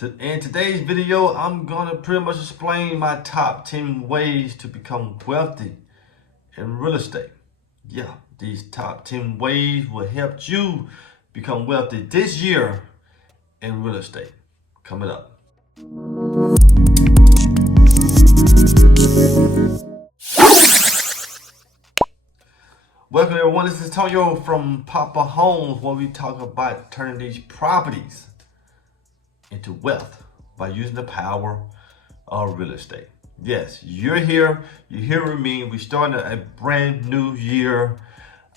In today's video, I'm gonna pretty much explain my top 10 ways to become wealthy in real estate. Yeah, these top 10 ways will help you become wealthy this year in real estate. Coming up. Welcome everyone, this is Antonio from Poppa Homes, where we talk about turning these properties into wealth by using the power of real estate. Yes, you're here with me. We're starting a brand new year.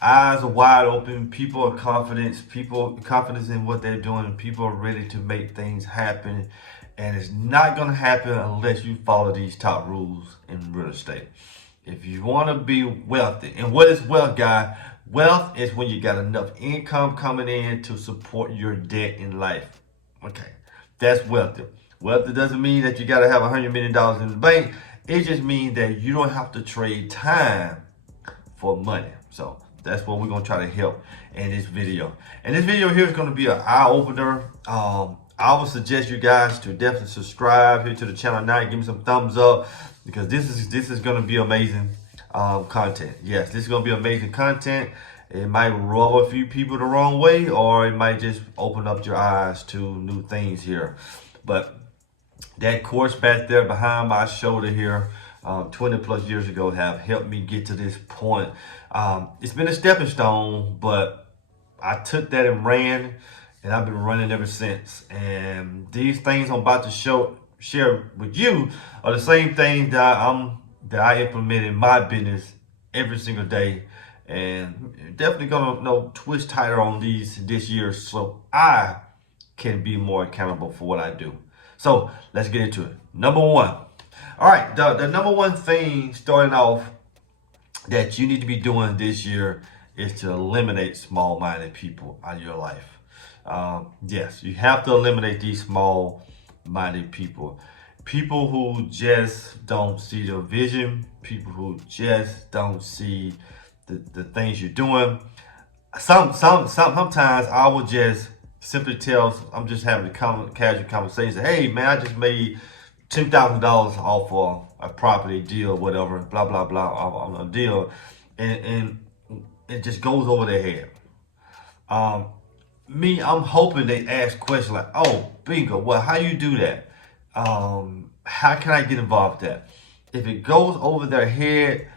Eyes are wide open. People are confident. People confidence in what they're doing. People are ready to make things happen. And it's not going to happen unless you follow these top rules in real estate. If you want to be wealthy, and what is wealth, guy? Wealth is when you got enough income coming in to support your debt in life. Okay, that's wealthy. Wealthy doesn't mean that you got to have $100 million in the bank. It just means that you don't have to trade time for money. So that's what we're going to try to help in this video. And this video here is going to be an eye-opener. I would suggest you guys to definitely subscribe here to the channel now. Give me some thumbs up because this is going to be amazing content. Yes, this is going to be amazing content. It might rub a few people the wrong way, or it might just open up your eyes to new things here. But that course back there behind my shoulder here, 20 plus years ago, have helped me get to this point. It's been a stepping stone, but I took that and ran, and I've been running ever since. And these things I'm about to share with you are the same things that I implement in my business every single day. And definitely gonna twist tighter on these this year so I can be more accountable for what I do. So let's get into it. Number one. All right, the number one thing starting off that you need to be doing this year is to eliminate small-minded people out of your life. Yes, you have to eliminate these small-minded people. People who just don't see the vision. People who just don't see the things you're doing. Sometimes I will just simply tell, I'm just having a casual conversation. Hey man, I just made $10,000 off of a property deal, whatever, blah, blah, blah, on a deal. And it just goes over their head. I'm hoping they ask questions like, oh, bingo, well, how you do that? How can I get involved with that? If it goes over their head,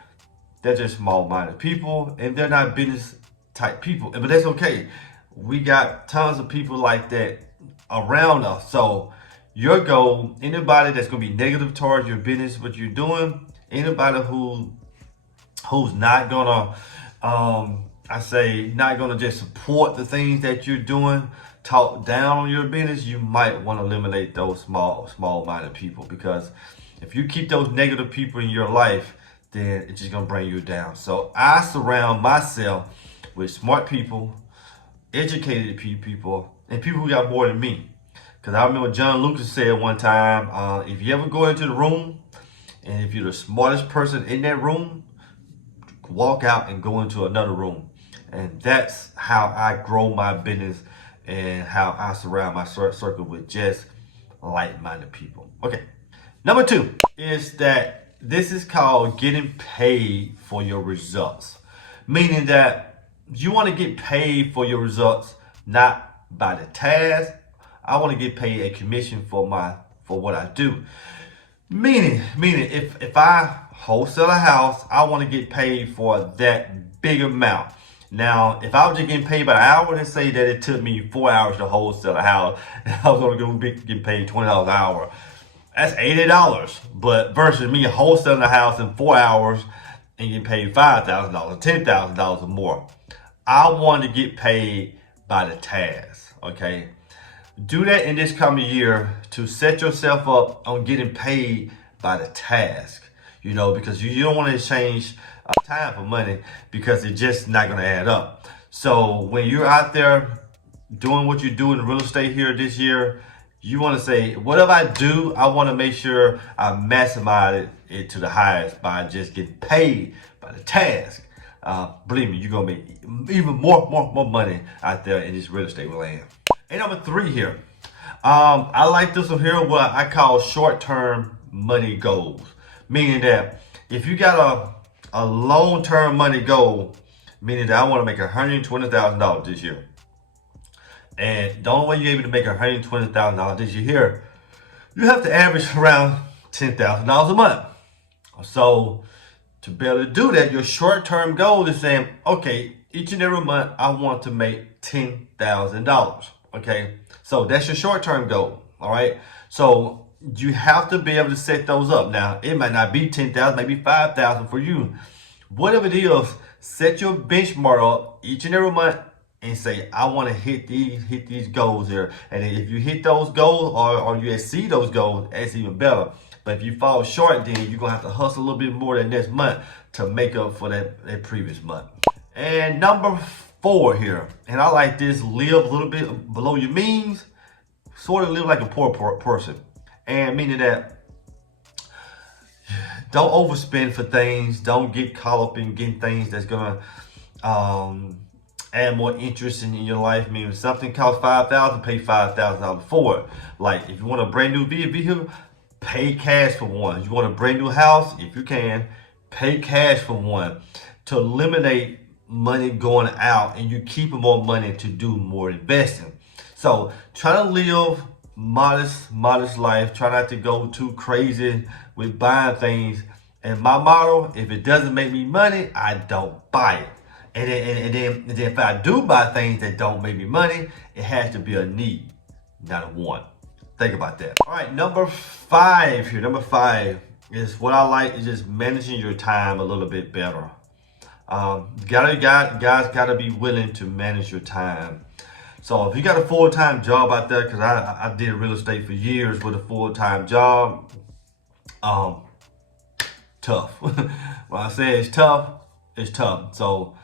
they're just small-minded people, and they're not business-type people. But that's okay. We got tons of people like that around us. So your goal, anybody that's going to be negative towards your business, what you're doing, anybody who's not going to, not going to just support the things that you're doing, talk down on your business, you might want to eliminate those small-minded people, because if you keep those negative people in your life, then it's just going to bring you down. So I surround myself with smart people, educated people, and people who got more than me. Because I remember John Lucas said one time, if you ever go into the room, and if you're the smartest person in that room, walk out and go into another room. And that's how I grow my business and how I surround my circle with just like-minded people. Okay, number two is that this is called getting paid for your results. Meaning that you want to get paid for your results, not by the task. I want to get paid a commission for what I do. Meaning if I wholesale a house, I want to get paid for that big amount. Now, if I was just getting paid by the hour, let's say that it took me 4 hours to wholesale a house, and I was going to go get paid $20 an hour. That's $80. But versus me wholesaling a house in 4 hours and getting paid $5,000, $10,000 or more. I want to get paid by the task, okay? Do that in this coming year to set yourself up on getting paid by the task, because you don't want to exchange time for money, because it's just not going to add up. So when you're out there doing what you do in real estate here this year, you want to say, whatever I do, I want to make sure I maximize it to the highest by just getting paid by the task. Believe me, you're going to make even more money out there in this real estate land. And number three here, I like this one here, what I call short-term money goals. Meaning that if you got a long-term money goal, meaning that I want to make $120,000 this year. And the only way you're able to make $120,000 this year, you have to average around $10,000 a month. So to be able to do that, your short-term goal is saying, okay, each and every month I want to make $10,000. Okay, so that's your short-term goal. All right, so you have to be able to set those up. Now it might not be 10,000, maybe 5,000 for you. Whatever it is, set your benchmark up each and every month and say, I want to hit these goals here. And if you hit those goals or you exceed those goals, that's even better. But if you fall short, then you're gonna have to hustle a little bit more than next month to make up for that previous month. And number 4 here, and I like this: live a little bit below your means, sort of live like a poor person. And meaning that don't overspend for things, don't get caught up in getting things that's gonna add more interest in your life. I mean, if something costs $5,000, pay $5,000 for it. Like if you want a brand new vehicle, pay cash for one. You want a brand new house, if you can, pay cash for one, to eliminate money going out and you keeping more money to do more investing. So try to live modest life. Try not to go too crazy with buying things. And my motto: if it doesn't make me money, I don't buy it. And then if I do buy things that don't make me money, it has to be a need, not a want. Think about that. All right, number 5 here. Number 5 is what I like is just managing your time a little bit better. Guys gotta be willing to manage your time. So if you got a full-time job out there, because I did real estate for years with a full-time job, tough. When I say it's tough, it's tough. So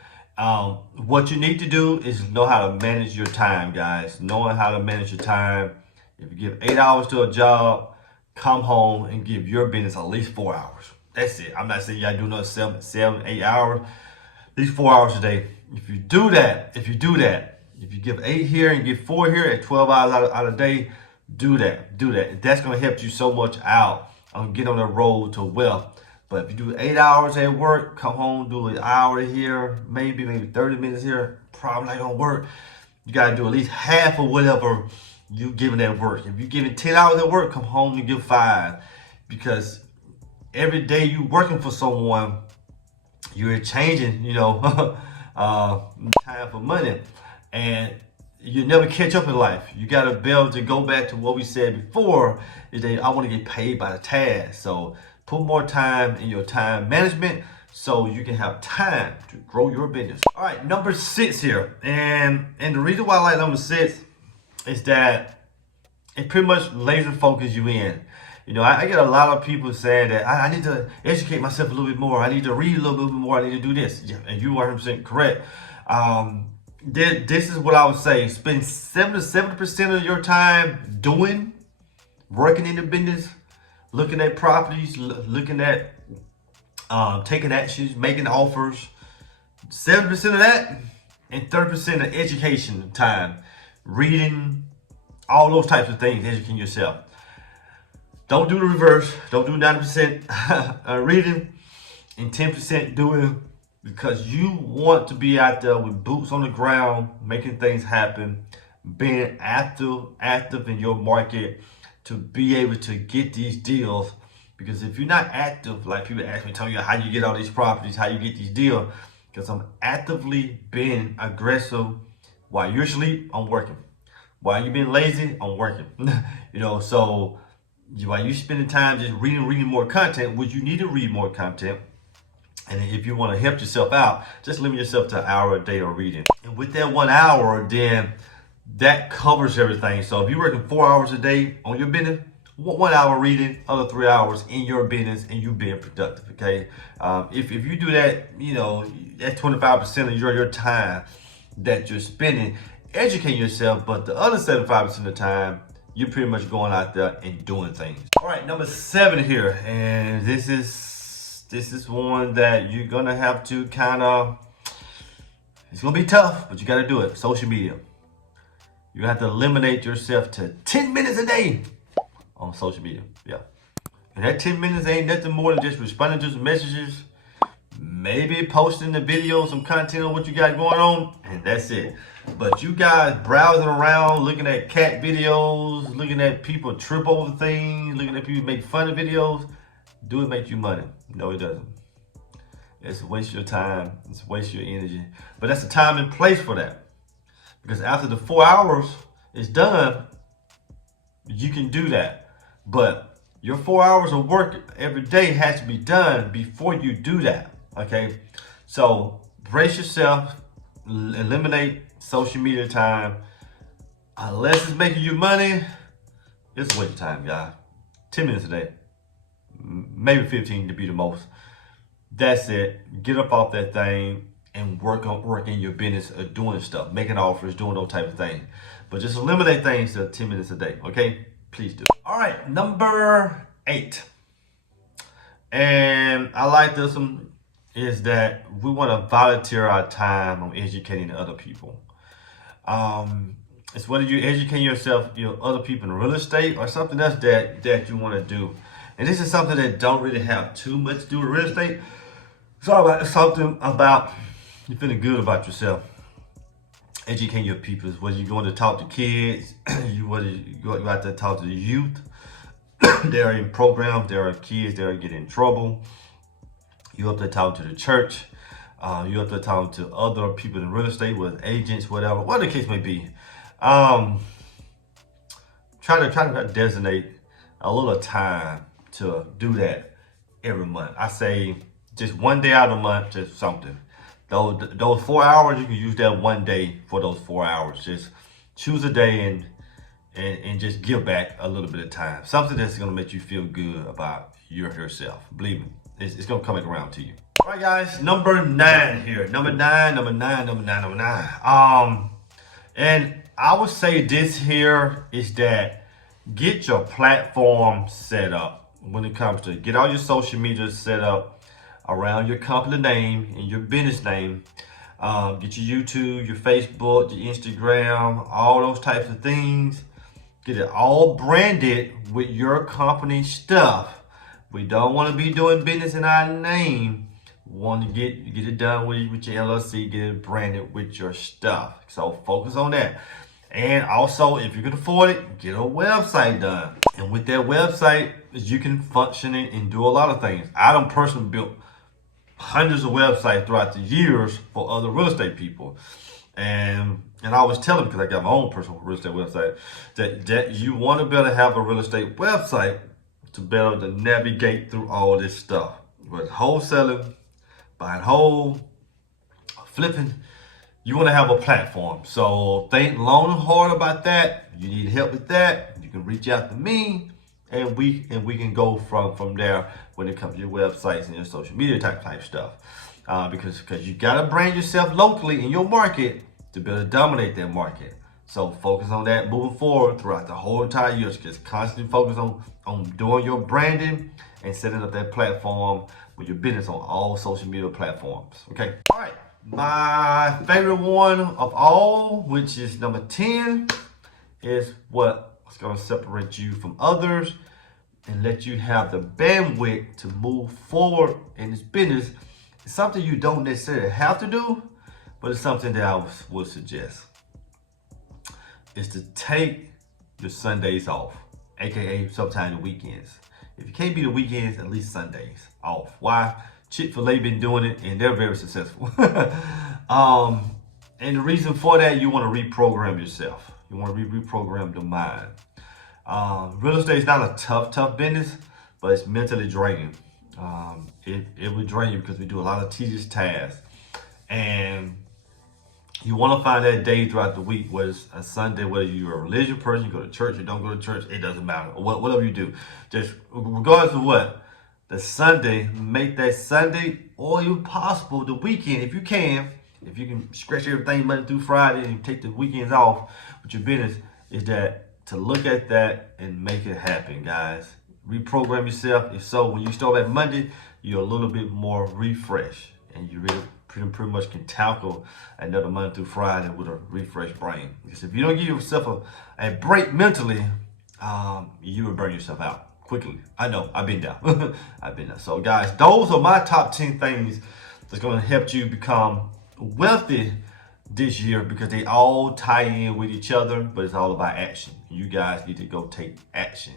what you need to do is know how to manage your time, guys. Knowing how to manage your time. If you give 8 hours to a job, come home and give your business at least 4 hours. That's it. I'm not saying you gotta do another 7, 8 hours. At least 4 hours a day. If you do that, if you give 8 here and give 4 here at 12 hours out of the day, do that. That's gonna help you so much out on get on the road to wealth. But if you do 8 hours at work, come home, do an hour here, maybe 30 minutes here, probably not gonna work. You gotta do at least half of whatever you giving at work. If you're giving 10 hours at work, come home and give 5. Because every day you working for someone, you're changing, time for money. And you never catch up in life. You gotta be able to go back to what we said before, is that I want to get paid by the task. So put more time in your time management so you can have time to grow your business. All right, number 6 here. And the reason why I like number 6 is that it pretty much laser focus you in. I get a lot of people saying that I need to educate myself a little bit more. I need to read a little bit more. I need to do this. Yeah, and you are 100% correct. This is what I would say. Spend 70% of your time working in the business, looking at properties, looking at taking actions, making offers. 70% of that, and 30% of education time, reading, all those types of things, educating yourself. Don't do the reverse. Don't do 90% reading and 10% doing, because you want to be out there with boots on the ground, making things happen, being active in your market to be able to get these deals. Because if you're not active, like people ask me, tell you how you get all these properties, how you get these deals, because I'm actively being aggressive. While you're asleep, I'm working. While you're being lazy, I'm working. So while you're spending time just reading more content, which you need to read more content. And if you want to help yourself out, just limit yourself to an hour a day of reading. And with that 1 hour, then that covers everything. So if you're working 4 hours a day on your business, 1 hour reading, other 3 hours in your business, and you being productive. Okay. If you do that, that's 25% of your time that you're spending educating yourself. But the other 75% of the time, you're pretty much going out there and doing things. All right, number 7 here, and this is one that you're gonna have to it's gonna be tough, but you gotta do it. Social media. You have to eliminate yourself to 10 minutes a day on social media. Yeah. And that 10 minutes ain't nothing more than just responding to some messages, maybe posting the video, some content on what you got going on, and that's it. But you guys browsing around, looking at cat videos, looking at people trip over things, looking at people make funny videos, do it make you money? No, it doesn't. It's a waste of your time. It's a waste of your energy. But that's the time and place for that. Because after the 4 hours is done, you can do that. But your 4 hours of work every day has to be done before you do that. Okay? So brace yourself, eliminate social media time. Unless it's making you money, it's a waste of time, guys. 10 minutes a day. Maybe 15 to be the most. That's it. Get up off that thing and work in your business, doing stuff, making offers, doing those type of things. But just eliminate things to 10 minutes a day, okay? Please do. All right, number 8. And I like this one, is that we want to volunteer our time on educating other people. It's whether you're educating yourself, other people in real estate or something else that you want to do. And this is something that don't really have too much to do with real estate. It's all about something about you feeling good about yourself. Educating your people. Whether you're going to talk to kids, whether you have to talk to the youth. They are in programs. There are kids that are getting in trouble. You have to talk to the church. You have to talk to other people in real estate, with agents, whatever the case may be. Try to designate a little time to do that every month. I say just one day out of the month, just something. Those 4 hours, you can use that one day for those 4 hours. Just choose a day and just give back a little bit of time. Something that's gonna make you feel good about yourself. Believe me, it's gonna come around to you. All right, guys, number 9 here. Number nine. And I would say this here is that get your platform set up when it comes to get all your social media set up around your company name and your business name. Get your YouTube, your Facebook, your Instagram, all those types of things. Get it all branded with your company stuff. We don't want to be doing business in our name. We want to get it done with your LLC, get it branded with your stuff. So focus on that. And also, if you can afford it, get a website done. And with that website, you can function and do a lot of things. I done personally built hundreds of websites throughout the years for other real estate people. And I always tell them, because I got my own personal real estate website, that you want to be able to have a real estate website to be able to navigate through all this stuff. With wholesaling, buying whole, flipping, you want to have a platform. So think long and hard about that. You need help with that, you can reach out to me, and we can go from there when it comes to your websites and your social media type stuff. Because you gotta brand yourself locally in your market to be able to dominate that market. So focus on that moving forward throughout the whole entire year. Just constantly focus on doing your branding and setting up that platform with your business on all social media platforms. Okay. All right. My favorite one of all, which is number 10, is what's going to separate you from others and let you have the bandwidth to move forward in this business. It's something you don't necessarily have to do, but it's something that I would suggest. Is to take your Sundays off, aka sometimes the weekends. If you can't be the weekends, at least Sundays off. Why? Chick-fil-A been doing it and they're very successful. And the reason for that, you want to reprogram yourself. You want to reprogram the mind. Real estate is not a tough business, but it's mentally draining. It will drain you because we do a lot of tedious tasks. And you want to find that day throughout the week, whether it's a Sunday, whether you're a religious person, you go to church, you don't go to church, it doesn't matter. Or whatever you do. Just regardless of what, the Sunday, make that Sunday, or if possible, the weekend, if you can scratch everything Monday through Friday and take the weekends off with your business, is that to look at that and make it happen, guys. Reprogram yourself. If so, when you start at Monday, you're a little bit more refreshed and you really pretty much can tackle another Monday through Friday with a refreshed brain. Because if you don't give yourself a break mentally, you will burn yourself out quickly. I know, I've been there. I've been there. So guys, those are my top 10 things that's going to help you become wealthy this year, because they all tie in with each other, but it's all about action. You guys need to go take action.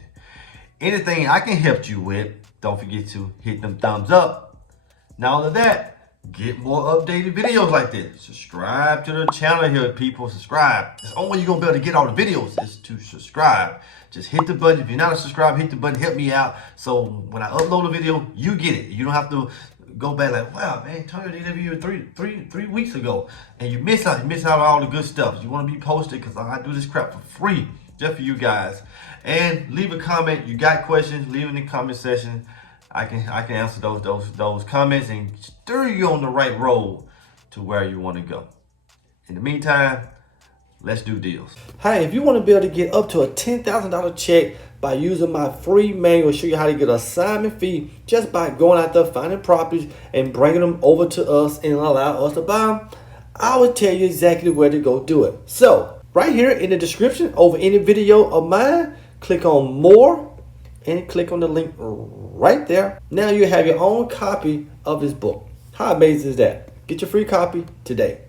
Anything I can help you with, don't forget to hit them thumbs up. Not only that, get more updated videos like this. Subscribe to the channel here, people. Subscribe. That's the only way you're going to be able to get all the videos is to subscribe. Just hit the button. If you're not a subscriber, hit the button. Help me out. So when I upload a video, you get it. You don't have to go back like, wow, man, Tony did that video three weeks ago. And you miss out. You miss out on all the good stuff. You want to be posted, because I do this crap for free just for you guys. And leave a comment. You got questions, leave in the comment section. I can answer those comments and steer you on the right road to where you want to go. In the meantime, let's do deals. Hey, if you want to be able to get up to a $10,000 check by using my free manual, show you how to get an assignment fee just by going out there, finding properties and bringing them over to us and allow us to buy them, I will tell you exactly where to go do it. So right here in the description over any video of mine, click on more and click on the link right there. Now you have your own copy of this book. How amazing is that? Get your free copy today.